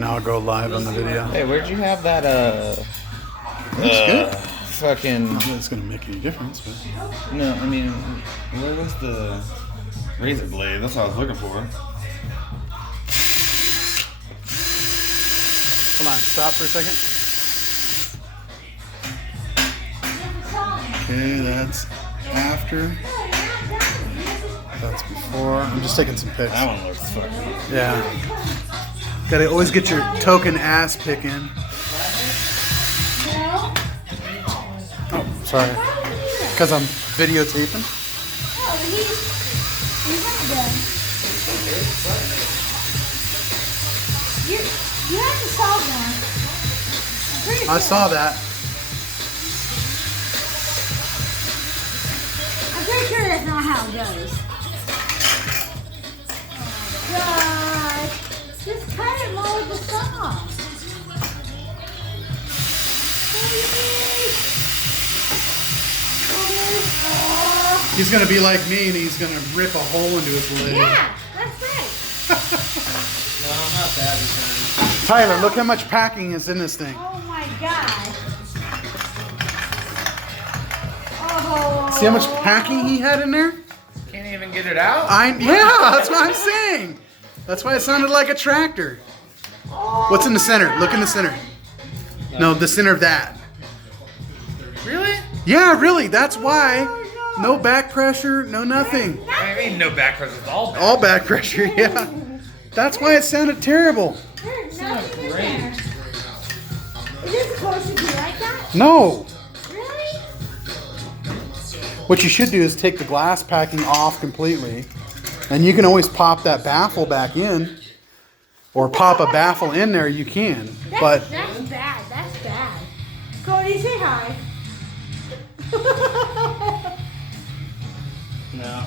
Now I'll go live on the video. Hey, where'd you have that, That's good. fucking... Not that it's going to make any difference, but... No, I mean, where was the razor blade? That's what I was looking for. Hold on, stop for a second. Okay, that's after. That's before. I'm just taking some pics. That one looks fucking... Yeah. Gotta always get your token ass pick in. Oh, sorry. Because I'm videotaping. Oh, he's not done. You have to solve one. I saw that. I'm pretty sure that's not how it goes. Oh my god. Just cut it more with the saw. He's gonna be like me and he's gonna rip a hole into his leg. Yeah, that's right. No, I'm not that return. Tyler, look how much packing is in this thing. Oh my god. Oh. See how much packing he had in there? Can't even get it out? Yeah, that's what I'm saying. That's why it sounded like a tractor. What's in the center? Look in the center. No, the center of that. Really? Yeah, really. That's why. No back pressure, no nothing. I mean, no back pressure. It's all back. All back pressure, yeah. That's why it sounded terrible. There's nothing in there. Is it supposed to be like that? No. Really? What you should do is take the glass packing off completely. And you can always pop that baffle back in. Or pop a baffle in there, you can. But That's bad. That's bad. Cody, say hi. No.